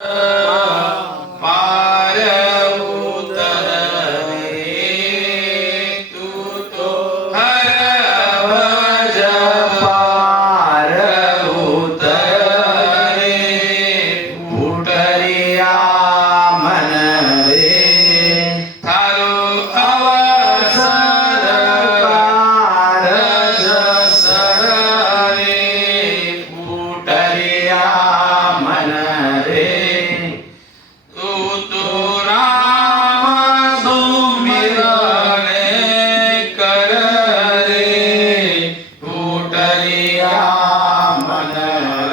પાર ઉતરે તું તો હર ભજ પાર ઉતરે ઉતરિયા મન રે થારો અવસર કારજ સરે ઉતરિયા મન રે તું તો રામ સુમિરને કર રે ઉતરિયા મન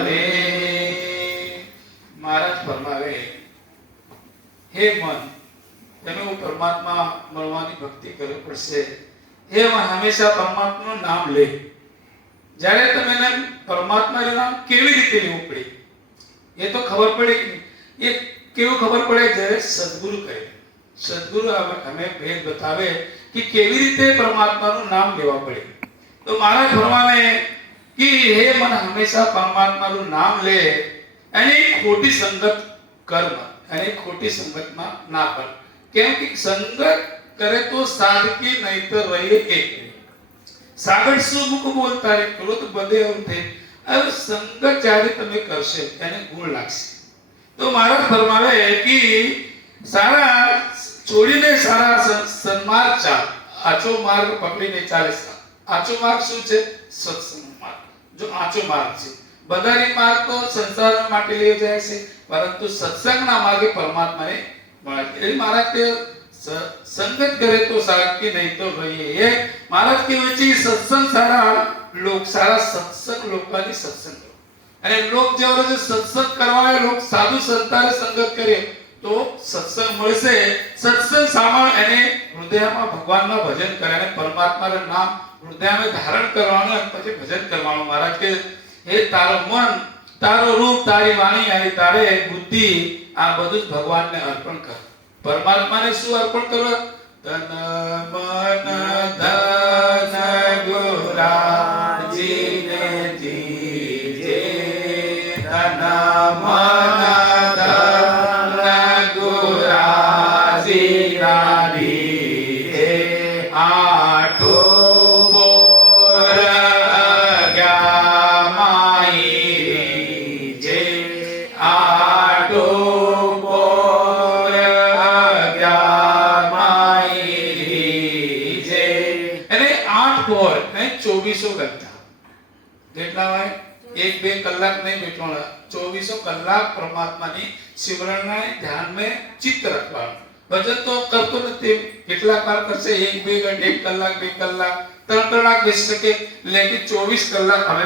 રે મહારાજ ફરમાવે હે મન તમે હું પરમાત્મા મળવાની ભક્તિ કરવી પડશે હે મન હંમેશા પરમાત્માનું નામ લે જ્યારે તમે પરમાત્માનું નામ કેવી રીતે લેવું પડે એ તો ખબર પડે કે નહીં. એ કેવું ખબર પડે જ્યારે સદગુરુ કહે સદગુરુ હમે ભેદ બતાવે કે કેવી રીતે પરમાત્માનું નામ લેવા પડે તો મહારાજ ફરમાવે કે હે મન હંમેશા પરમાત્માનું નામ લે અને ખોટી સંગત કર્મ અને ખોટી સંગતમાં ના પડ કેમ કે સંગત કરે તો સાધકી નહીં તો રહે એક સાગર શું મુખ બોલતા રે કરો તો બધે એવું થાય હવે સંગત જ્યારે તમે કરશે એને ગુણ લાગશે તો મહારાજ ફરમાવે કે સારા છોડીને સારા સન્માર્ગ ચાલ આચો માર્ગ પકડીને ચાલે આચો માર્ગ શું છે સત્સંગ માર્ગ જો આચો માર્ગ છે બધાની માર્ગ તો સંસાર માટે લઈ જાય છે પરંતુ સત્સંગના માર્ગે પરમાત્માને મળે એટલે મહારાજ કે સંગત કરે તો સાધકી નહીં તો રહીએ એ મહારાજ કહેવાય છે સત્સંગ સારા લોક સારા સત્સંગ લોકોની સત્સંગ કરો અને લોક જેવો જે સત્સંગ કરવા લોક સાધુ સંતારે સંગત કરે તો સત્સંગ મળશે સત્સંગ સાંભળ અને હૃદયમાં ભગવાનનું ભજન કરે અને પરમાત્માનું નામ હૃદયમાં ધારણ કરવાનું અને પછી ભજન કરવાનું મહારાજ કે હે તારો મન તારો રૂપ તારી વાણી અને તારે બુદ્ધિ આ બધું જ ભગવાનને અર્પણ કર પરમાત્માને શું અર્પણ કરવા તન મન ધન ગુરાજીને જીજે તન મન ધન ગુરાજી રાધીએ આઠો બોર અગમાઈ જે આઠો બોર અગમાઈ જે અને 8 બોર ને 2400 ગંઠા કેટલા હોય 1-2 કલાક નહીં બેઠવાના 2400 કલાક પરમાત્માની સિમરણના ધ્યાન में ચિત્ત રખવાનું ભજન તો કરતો નથી કેટલા વાર કરશે 1 કલાક 2 કલાક 3 કલાક બેસી શકે લેકિન 24 કલાક હવે